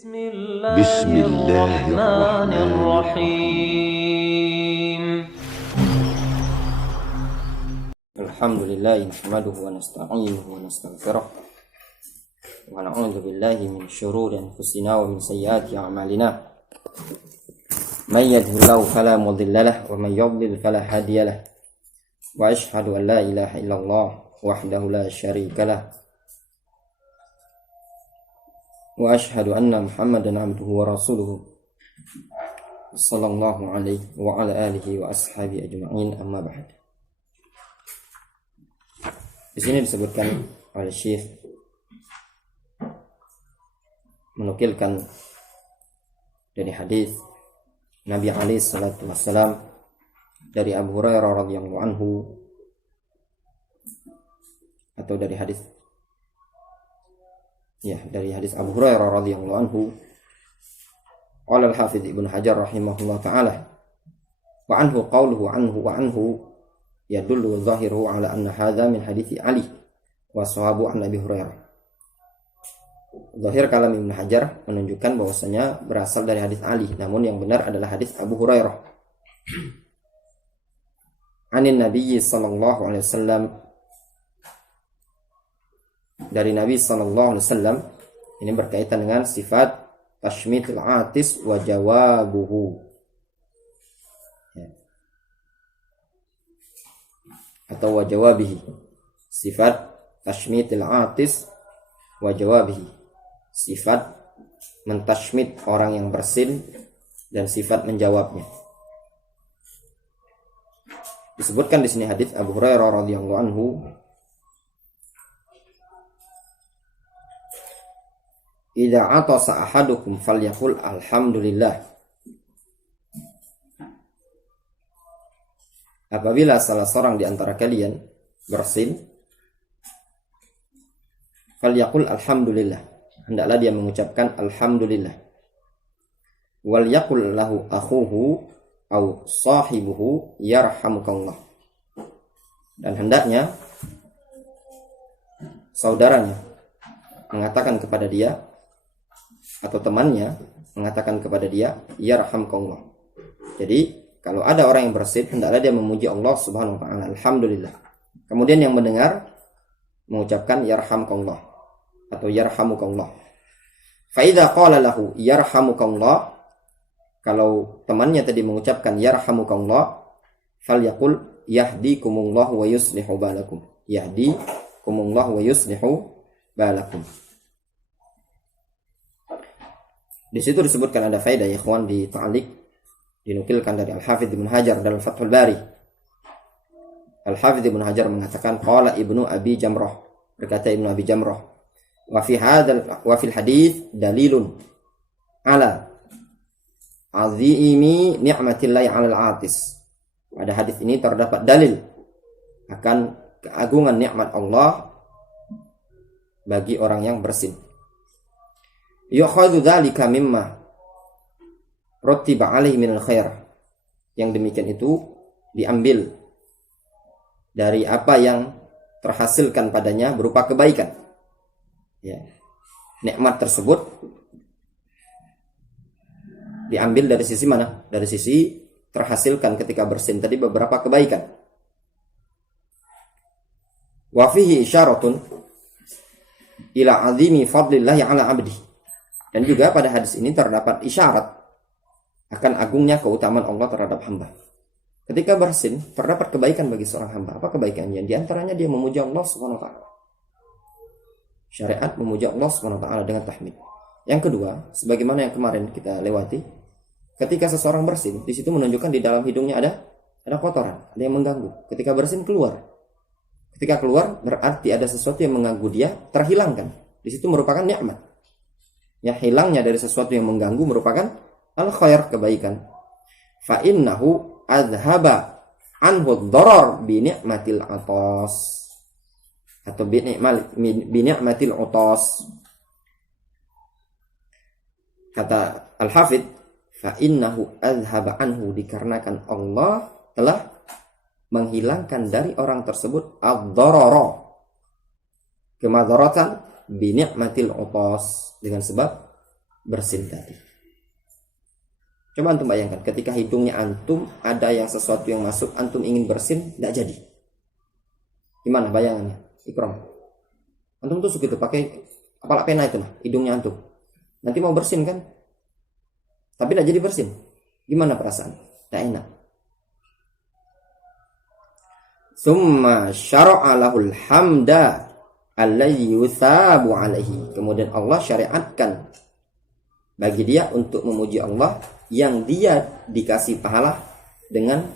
بسم الله الرحمن الرحيم الحمد لله نحمده ونستعينه ونستغفره ونعوذ بالله من شرور أنفسنا ومن سيئات أعمالنا من يهده الله فلا مضل له ومن يضلل فلا هادي له وأشهد أن لا إله إلا الله وحده لا شريك له وأشهد أن محمدا عبده ورسوله صلى الله عليه وعلى آله وأصحابه أجمعين أما بعد. Di sini disebutkan oleh Syekh menukilkan dari hadis Nabi alaihi salatu wassalam dari Abu Hurairah radhiyallahu anhu, atau dari hadis Abu Hurairah radhiyallahu anhu. Qala al-Hafidz Ibnu Hajar rahimahullah taala wa anhu qawluhu anhu yadullu zahiruhu ala anna hadza min hadithi Ali wa sahabu an Abi Hurairah. Zahir kalam Ibnu Hajar menunjukkan bahwasanya berasal dari hadis Ali, namun yang benar adalah hadis Abu Hurairah. Anin Nabi sallallahu alaihi wasallam, dari Nabi sallallahu alaihi wasallam. Ini berkaitan dengan sifat tashmitul atis wa jawabuhu, atau wa jawabihi. Sifat tashmitul atis wa jawabihi, sifat mentashmit orang yang bersin dan sifat menjawabnya. Disebutkan di sini hadis Abu Hurairah radhiyallahu anhu, idza atasa ahadukum falyaqul alhamdulillah. Apabila salah seorang di antara kalian bersin, falyaqul alhamdulillah, hendaklah dia mengucapkan alhamdulillah. Wal yaqul lahu akhuhu au sahibuhu yarhamukallah, dan hendaknya saudaranya mengatakan kepada dia, atau temannya mengatakan kepada dia, yarhamkallah. Jadi kalau ada orang yang bersin, hendaklah dia memuji Allah subhanahu wa ta'ala, alhamdulillah. Kemudian yang mendengar mengucapkan yarhamkallah atau yarhamukallah. Fa idza qala lahu yarhamukallah, kalau temannya tadi mengucapkan yarhamukallah, falyaqul yahdikumullah wa yuslihu balakum. Yahdikumullah wa yuslihu balakum. Di situ disebutkan ada faedah ya ikhwan, di ta'liq dinukilkan dari Al-Hafidz Ibnu Hajar dalam Fathul Bari. Al-Hafidz Ibnu Hajar mengatakan qala Ibnu Abi Jamrah, berkata Ibnu Abi Jamrah, wa fil hadits dalilun ala azimi ni'matillahi 'alal 'atis. Pada hadis ini terdapat dalil akan keagungan nikmat Allah bagi orang yang bersin. Yukhadhu dzalika mimma rutiba alaihi minal khair. Yang demikian itu diambil dari apa yang terhasilkan padanya berupa kebaikan. Ya. Nikmat tersebut diambil dari sisi mana? Dari sisi terhasilkan ketika bersin tadi beberapa kebaikan. Wa fihi isyaratun ila azimi fadlillahi ala 'abdi. Dan juga pada hadis ini terdapat isyarat akan agungnya keutamaan Allah terhadap hamba. Ketika bersin, terdapat kebaikan bagi seorang hamba. Apa kebaikannya? Di antaranya dia memuji Allah Subhanahu wa taala. Syariat memuji Allah Subhanahu wa taala dengan tahmid. Yang kedua, sebagaimana yang kemarin kita lewati, ketika seseorang bersin, di situ menunjukkan di dalam hidungnya ada kotoran, ada yang mengganggu. Ketika bersin keluar. Ketika keluar berarti ada sesuatu yang mengganggu dia, terhilangkan. Di situ merupakan nikmat. Ya, hilangnya dari sesuatu yang mengganggu merupakan al-khair, kebaikan. Fa innahu adhaba anhu ad-darar bi ni'matil atas, atau bi ni'matil utas. Kata Al-Hafidz, fa innahu adhaba anhu, dikarenakan Allah telah menghilangkan dari orang tersebut ad-darara, kemadaratan bi ni'matil utas, dengan sebab bersin tadi. Coba antum bayangkan, ketika hidungnya antum ada yang sesuatu yang masuk, antum ingin bersin, tidak jadi. Gimana bayangannya? Ikram. Antum tusuk itu pakai kepala pena itu lah, hidungnya antum. Nanti mau bersin kan? Tapi tidak jadi bersin. Gimana perasaan? Tidak enak. Summa syara'a lahul hamda alladzi yuthabu alaihi. Kemudian Allah syariatkan bagi dia untuk memuji Allah yang dia dikasih pahala dengan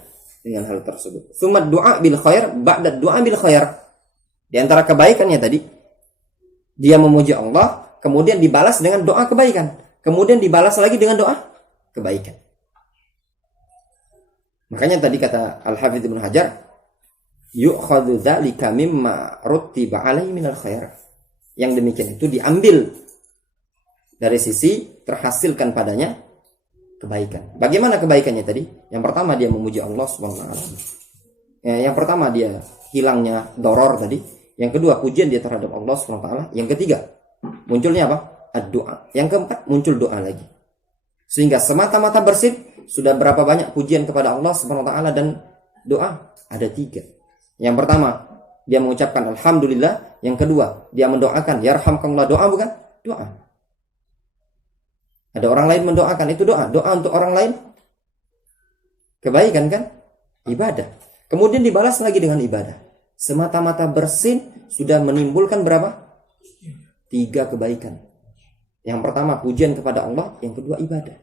hal tersebut. Summa du'a bil khair ba'da du'a bil khair. Di antara kebaikannya tadi, dia memuji Allah, kemudian dibalas dengan doa kebaikan, kemudian dibalas lagi dengan doa kebaikan. Makanya tadi kata Al-Hafidz Ibnu Hajar, yu'khadhu dzalika mimma rutiba alaihi minal khair. Yang demikian itu diambil dari sisi terhasilkan padanya kebaikan. Bagaimana kebaikannya tadi? Yang pertama dia memuji Allah Subhanahu wa taala. Yang pertama dia hilangnya doror tadi. Yang kedua pujian dia terhadap Allah Subhanahu wa taala. Yang ketiga munculnya apa? Doa. Yang keempat muncul doa lagi. Sehingga semata-mata bersih sudah berapa banyak pujian kepada Allah Subhanahu wa taala dan doa? Ada 3. Yang pertama, dia mengucapkan alhamdulillah. Yang kedua, dia mendoakan yarhamkallah. Doa bukan? Doa. Ada orang lain mendoakan, itu doa. Doa untuk orang lain kebaikan kan? Ibadah. Kemudian dibalas lagi dengan ibadah. Semata-mata bersin sudah menimbulkan berapa? 3 kebaikan. Yang pertama pujian kepada Allah, yang kedua ibadah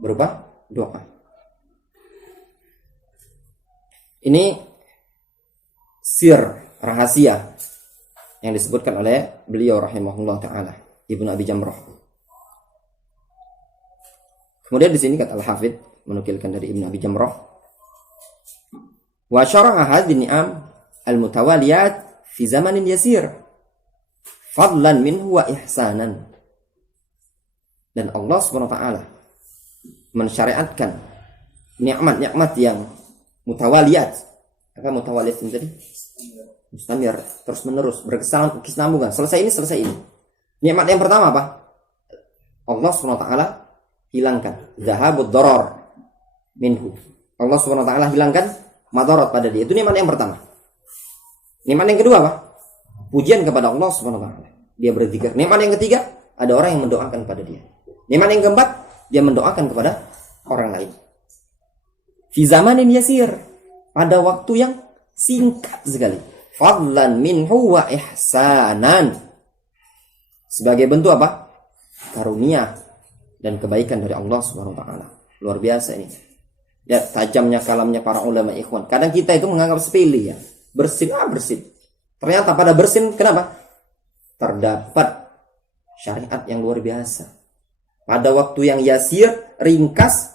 berupa doa. Ini sir rahasia yang disebutkan oleh beliau rahimahullah taala, Ibnu Abi Jamrah. Kemudian di sini kata Al-Hafidz menukilkan dari Ibnu Abi Jamrah, wa syara'a hadhihi ni'am al-mutawaliyat fi zamanin yasir fadlan minhu wa ihsanan. Dan Allah Subhanahu wa taala mensyariatkan nikmat-nikmat yang mutawaliyat. Apa mutawaliyat ini tadi? Mustamir, terus menerus, berkesinambungan. Selesai ini. Nikmat yang pertama apa? Allah Subhanahu wa taala hilangkan zahabud darar minhu. Allah Subhanahu wa taala hilangkan madarat pada dia. Itu nikmat yang pertama. Nikmat yang kedua apa? Pujian kepada Allah Subhanahu wa taala. Dia berzikir. Nikmat yang ketiga, ada orang yang mendoakan pada dia. Nikmat yang keempat, dia mendoakan kepada orang lain. Fi zamanin yasir, pada waktu yang singkat sekali. Fadlan minhu wa ihsanan. Sebagai bentuk apa? Karunia dan kebaikan dari Allah Subhanahu wa taala. Luar biasa ini. Ya, tajamnya kalamnya para ulama ikhwan. Kadang kita itu menganggap sepele ya. Bersin. Ternyata pada bersin kenapa? Terdapat syariat yang luar biasa. Pada waktu yang yasir, ringkas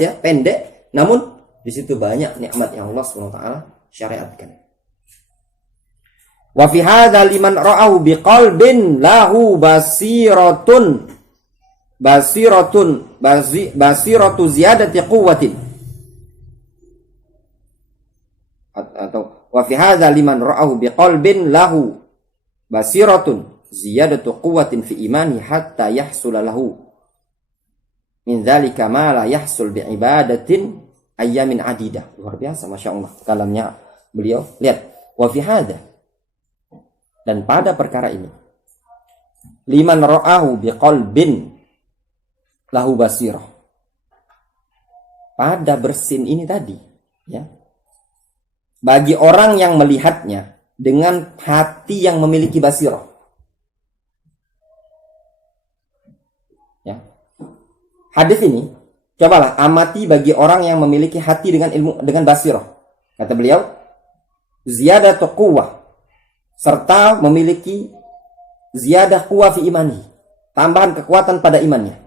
ya, pendek, namun di situ banyak nikmat yang Allah Subhanahu wa taala syariatkan. Wa fi hadza liman ra'ahu biqalbin lahu basiratu ziyadati quwwatin. Atau wa fi hadza liman ra'ahu biqalbin lahu basiratun ziyadatu quwwatin fi imani hatta yahsula lahu min dzalika ma la yahsul bi ibadatin ayyamin adidah. Luar biasa, Masya Allah kalamnya beliau. Lihat, wa fi hadza, dan pada perkara ini, liman ra'ahu biqalbin lahu basirah, pada bersin ini tadi ya, bagi orang yang melihatnya dengan hati yang memiliki basirah ya. Hadis ini cobalah amati bagi orang yang memiliki hati dengan ilmu, dengan basirah. Kata beliau, ziyadatu quwwah, serta memiliki ziyadah quwwah fi imani, tambahan kekuatan pada imannya.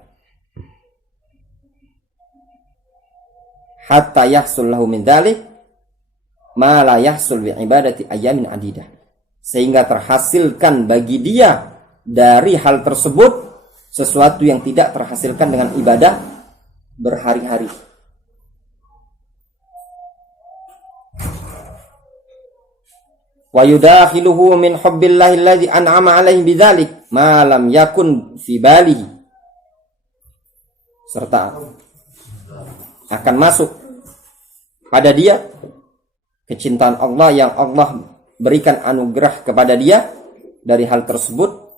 Hatta yahsul lahu min dzalik ma la yahsul bi ibadati ayyamin adidah, sehingga terhasilkan bagi dia dari hal tersebut sesuatu yang tidak terhasilkan dengan ibadah berhari-hari. Wa yudakhiluhu min hubbillahi alladhi an'ama alaihi bidzalik ma lam yakun fi balihi. Serta akan masuk pada dia kecintaan Allah yang Allah berikan anugerah kepada dia dari hal tersebut,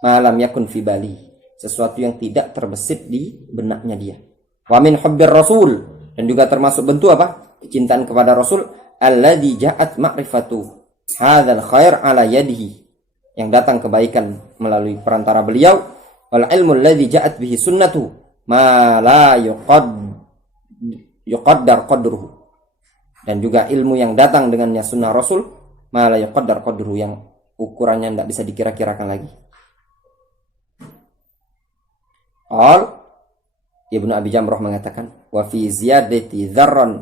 malam yakun fi bali, sesuatu yang tidak terbesit di benaknya dia. Wa min hubbir rasul, dan juga termasuk bentuk apa? Kecintaan kepada Rasul, alladzi ja'at ma'rifatu hadzal khair ala yadihi, yang datang kebaikan melalui perantara beliau, wal ilmu alladzi ja'at bihi sunnatu ma la yuqaddar qadruhu, dan juga ilmu yang datang dengannya sunnah Rasul, ma la yuqaddar qadruhu, yang ukurannya tidak bisa dikira-kirakan lagi. Ibnu Abi Jamrah mengatakan, wa fi ziyadati dzarrah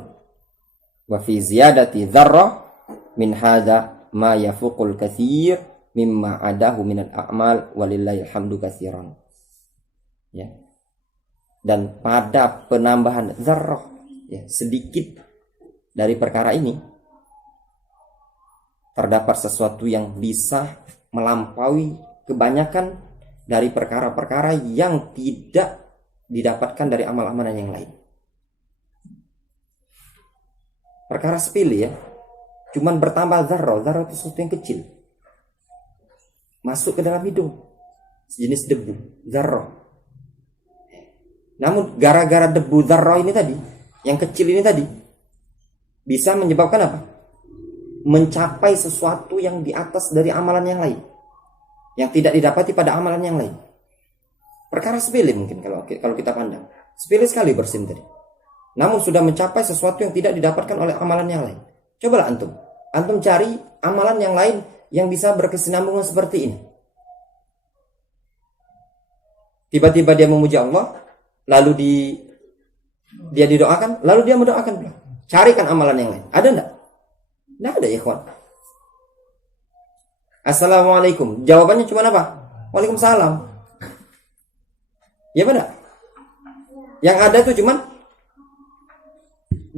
min hadza ma yafuqul katsir mimma adahu minal a'mal walillahil hamdu katsiran. Ya. Dan pada penambahan dzarrah, ya, sedikit dari perkara ini terdapat sesuatu yang bisa melampaui kebanyakan dari perkara-perkara yang tidak didapatkan dari amal-amalan yang lain. Perkara sepele, ya, cuman bertambah dzarrah itu sesuatu yang kecil, masuk ke dalam hidung, sejenis debu, dzarrah. Namun gara-gara debu dzarrah ini tadi, yang kecil ini tadi, bisa menyebabkan apa? Mencapai sesuatu yang di atas dari amalan yang lain, yang tidak didapati pada amalan yang lain. Perkara sepele mungkin kalau kita pandang, sepele sekali bersin tadi, namun sudah mencapai sesuatu yang tidak didapatkan oleh amalan yang lain. Cobalah antum cari amalan yang lain yang bisa berkesinambungan seperti ini. Tiba-tiba dia memuji Allah, lalu dia didoakan, lalu dia mendoakan pula. Carikan amalan yang lain. Ada enggak? Enggak ada, ya ikhwan. Assalamualaikum. Jawabannya cuma apa? Waalaikumsalam. Ya benar. Yang ada tuh cuman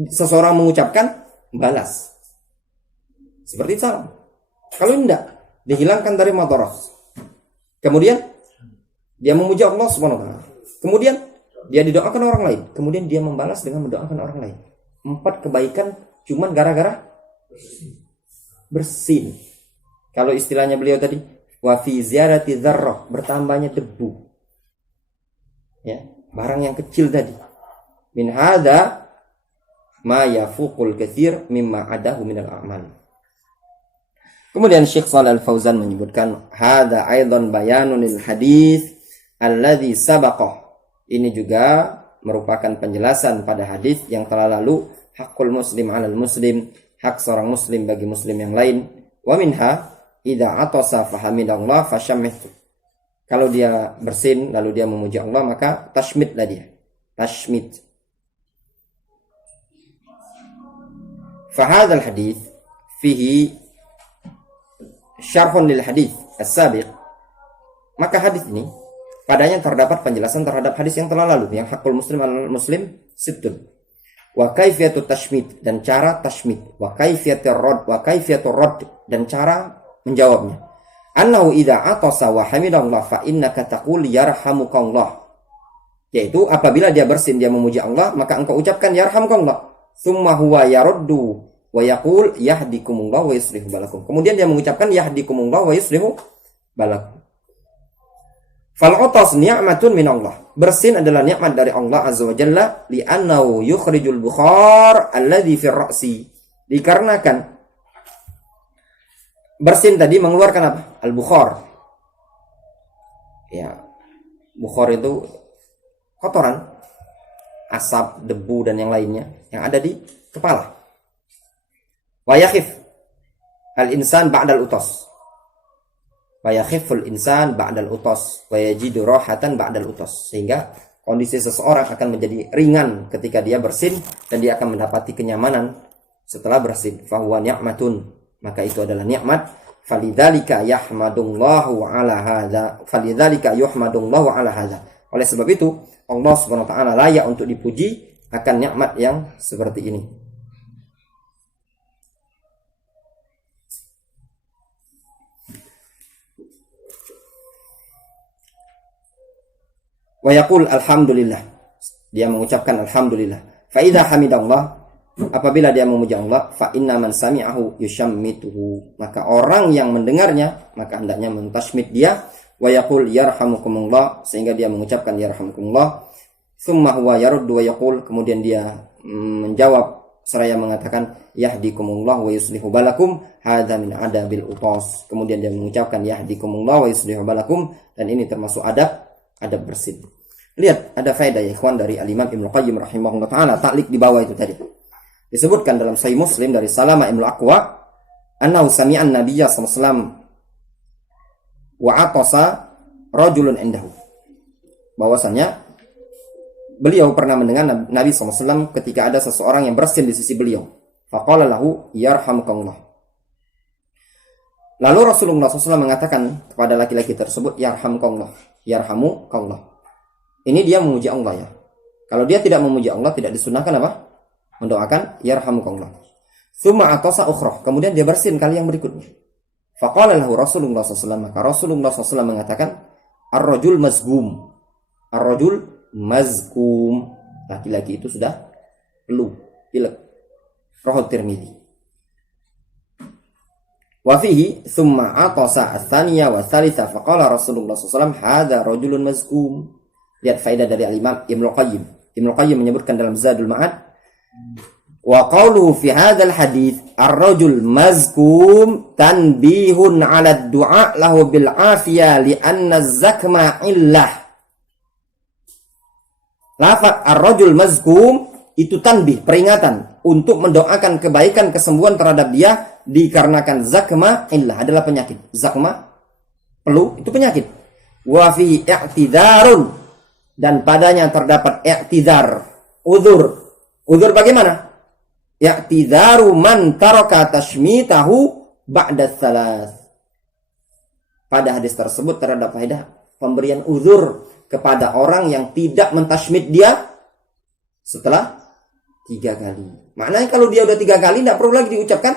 seseorang mengucapkan, balas. Seperti salam. Kalau enggak, dihilangkan dari madharah. Kemudian dia memuji Allah Subhanahu wa taala. Kemudian dia didoakan orang lain. Kemudian dia membalas dengan mendoakan orang lain. 4 kebaikan cuman gara-gara bersin. Kalau istilahnya beliau tadi, wa fi ziyarati dzarrah, bertambahnya debu. Ya, barang yang kecil tadi. Min hadza ma yafuqul katsir mimma adahu minal a'mal. Kemudian Syekh Shalal Al-Fauzan menyebutkan, hadza aidan bayanun lil hadis alladzi sabaqah. Ini juga merupakan penjelasan pada hadis yang telah lalu, hakul muslim 'alal muslim, hak seorang muslim bagi muslim yang lain. Wa minha idza atasa fahamidallah fashammit. Kalau dia bersin lalu dia memuji Allah, maka tashmitlah dia. Tashmit. Fa hadzal hadits fihi syarhun lil hadits as-sabiq. Maka hadis ini padanya terdapat penjelasan terhadap hadis yang telah lalu, yang hakul muslim al muslim sittun. Wa kaifiyatut tashmit, dan cara tashmit. Wa kaifiyatur radd, dan cara menjawabnya. Annahu idza atasa wa hamidallah fa innaka taqul yarhamukallah. Yaitu apabila dia bersin, dia memuji Allah, maka engkau ucapkan yarhamukallah. Tsumma huwa yaruddu wa yaqul yahdikumullah wa yuslihu balakum. Kemudian dia mengucapkan yahdikumullah wa yuslihu balakum. Fal-'atas ni'matun min Allah. Bersin adalah nikmat dari Allah Azza wa Jalla, li'annahu yukhrijul bukhar alladhi fi ra'si. Dikarenakan bersin tadi mengeluarkan apa? Al-bukhar. Ya, bukhar itu kotoran, asap, debu dan yang lainnya yang ada di kepala. Wa yakhif al-insan ba'dal utas. Wa yakhiful insan ba'dal utas wa yajidu rahatan ba'dal utas. Sehingga kondisi seseorang akan menjadi ringan ketika dia bersin, dan dia akan mendapati kenyamanan setelah bersin. Fa huwa ni'matun, maka itu adalah nikmat. Falidzalika yahmadullahu ala hadza, falidzalika yuhmadullahu ala hadza. Oleh sebab itu Allah Subhanahu wa taala layak untuk dipuji akan nikmat yang seperti ini. wa yaqul alhamdulillah. Dia mengucapkan alhamdulillah. Fa idza hamidallah, apabila dia memuji Allah, fa inna man sami'ahu yushammituhu, maka orang yang mendengarnya maka hendaknya mentashmit dia, wa yaqul yarhamukumullah, sehingga dia mengucapkan yarhamukumullah. Tsumma huwa yaruddu wa yaqul, kemudian dia menjawab seraya mengatakan yahdikumullah wa yuslihu balakum, hadza min adabil utas. Kemudian dia mengucapkan yahdikumullah wa yuslihu balakum, dan ini termasuk adab bersin. Lihat, ada faedah ya ikhwan dari Al-Imam Ibnu Qayyim rahimahullah taala, taklik di bawah itu tadi. Disebutkan dalam Sahih Muslim dari Salama Ibnu Aqwa, annahu sami'an nabiyya sallallahu alaihi wasallam wa atasa rajulun indahu. Bahwasanya beliau pernah mendengar Nabi SAW ketika ada seseorang yang bersin di sisi beliau. Faqala lahu yarhamukallah. Lalu Rasulullah SAW mengatakan kepada laki-laki tersebut, yarhamukallah, yarhamukallah. Ini dia memuji Allah ya. Kalau dia tidak memuji Allah, tidak disunahkan apa? Mendoakan yarhamukallah. Tsumma atasa ukhra, kemudian dia bersin kali yang berikutnya. Faqala lahu Rasulullah SAW, maka Rasulullah SAW mengatakan, ar-rajul mazgum. Ar-rajul mazkum, laki-laki itu sudah pilek. Rawahu Tirmidzi. Wa fihi tsumma atasa ats-tsaniyah wa tsalitsah faqala Rasulullah SAW, hadza rajulun mazkum. Lihat faedah dari Al-Imam Ibnu Qayyim. Ibnu Qayyim menyebutkan dalam Zadul Ma'ad, wa qawluhu fi hadzal hadits ar-rajul mazkum tanbihun 'ala ad-du'a lahu bil 'afiyah li anna az-zakma illah. Lafaz ar-rajul mazkum itu tanbih, peringatan untuk mendoakan kebaikan, kesembuhan terhadap dia dikarenakan zakma illah adalah penyakit. Zakma flu itu penyakit. Wa fi i'tidarun, dan padanya terdapat i'tidar, uzur. Uzur bagaimana? I'tidaru man taraka tashmitahu ba'da tsalas. Pada hadis tersebut terdapat faedah pemberian uzur kepada orang yang tidak mentashmit dia setelah 3 kali. Maknanya kalau dia udah 3 kali tidak perlu lagi diucapkan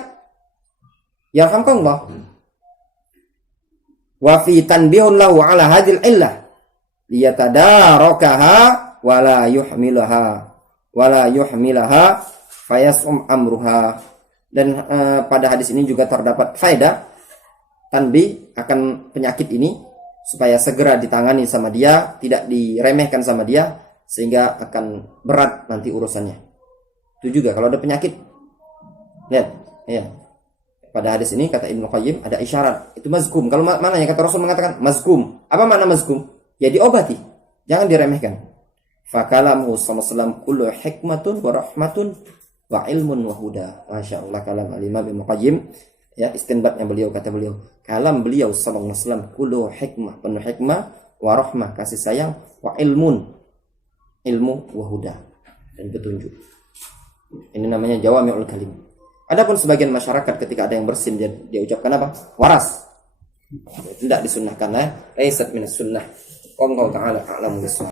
yarhamkallah. Wa fi tanbihun lahu ala hadhil illah liyatadarakaha wala yuhmilaha fayasum amruha. Dan pada hadis ini juga terdapat faedah tanbih akan penyakit ini supaya segera ditangani sama dia, tidak diremehkan sama dia, sehingga akan berat nanti urusannya. Itu juga kalau ada penyakit. Lihat, ya. Pada hadis ini kata Ibnu Qayyim ada isyarat, itu mazkum. Kalau mananya kata Rasul mengatakan mazkum. Apa makna mazkum? Ya diobati, jangan diremehkan. Fakalamu sallallahu alaihi wasallam kullu hikmatun wa rahmatun wa ilmun wa huda. Masya Allah, kalam Al-Imam Ibnu Qayyim. Ya, istinbatnya beliau, kata beliau, kalam beliau sallallahu alaihi wasallam kullu hikmah, penuh hikmah, wa rahmah, kasih sayang, wa ilmun, ilmu, wa huda, dan petunjuk. Ini namanya jawami'ul kalim. Adapun sebagian masyarakat ketika ada yang bersin dia ucapkan apa? Waras. Tidak disunnahkan, laysat minas sunnah. Wallahu ta'ala a'lamu bissawab.